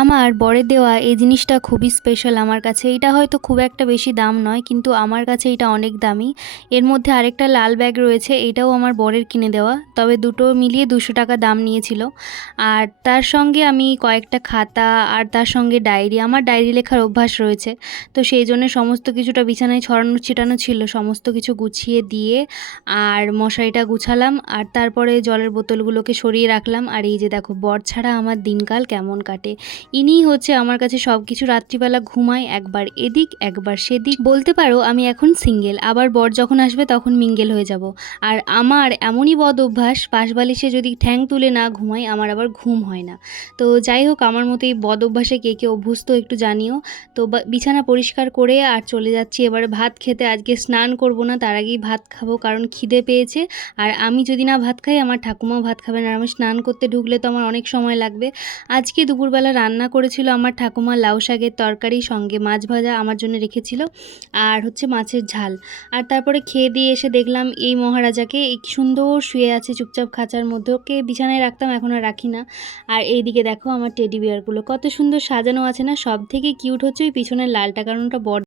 আমার বরের দেওয়া এই জিনিসটা খুবই স্পেশাল আমার কাছে। এটা হয়তো খুব একটা বেশি দাম নয়, কিন্তু আমার কাছে এটা অনেক দামি। এর মধ্যে আরেকটা লাল ব্যাগ রয়েছে, এটাও আমার বরের কিনে দেওয়া, তবে দুটো মিলিয়ে দুশো টাকা দাম নিয়েছিল। আর তার সঙ্গে আমি কয়েকটা খাতা আর তার সঙ্গে ডায়েরি আমার ডায়েরি লেখার অভ্যাস রয়েছে। তো সেই জন্য সমস্ত কিছুটা বিছানায় ছড়ানো ছিটানো ছিল, সমস্ত কিছু গুছিয়ে দিয়ে আর মশারিটা গুছালাম, আর তারপরে জলের বোতলগুলোকে সরিয়ে রাখলাম। আর এই যে দেখো, বর ছাড়া আমার দিনকাল কেমন কাটে। ইনিই হচ্ছে আমার কাছে সব কিছু রাত্রিবেলা ঘুমায়, একবার এদিক, একবার সেদিক। বলতে পারো, আমি এখন সিঙ্গেল। আবার বর যখন আসবে, তখন মিঙ্গেল হয়ে যাব। আর আমার এমনই বদ অভ্যাস পাশ বালিশে যদি ঠ্যাং তুলে না ঘুমাই, আমার আবার ঘুম হয় না। তো যাই হোক, আমার মতো এই বদ অভ্যাসে কে কে অভ্যস্ত একটু জানিও। তো বিছানা পরিষ্কার করে আর চলে যাচ্ছি। এবারে ভাত খেতে আজকে স্নান করব না, তার আগেই ভাত খাব, কারণ খিদে পেয়েছে। আর আমি যদি না ভাত খাই, আমার ঠাকুমাও ভাত খাবে না। আর আমি স্নান করতে ঢুকলে তো আমার অনেক সময় লাগবে। আজকে দুপুরবেলা রান্না করেছিল আমার ঠাকুমা লাউ শাকের তরকারি সঙ্গে মাছ ভাজা আমার জন্য রেখেছিল আর হচ্ছে মাছের ঝাল। আর তারপরে খেয়ে দিয়ে এসে দেখলাম এই মহারাজাকে সুন্দর শুয়ে আছে চুপচাপ খাঁচার মধ্যে। ওকে বিছানায় রাখতাম, এখন আর রাখি না। আর এইদিকে দেখো আমার টেডি বিয়ারগুলো কত সুন্দর সাজানো আছে না? সব থেকে কিউট হচ্ছে ওই পিছনের লালটা, কারণ ওটা বড়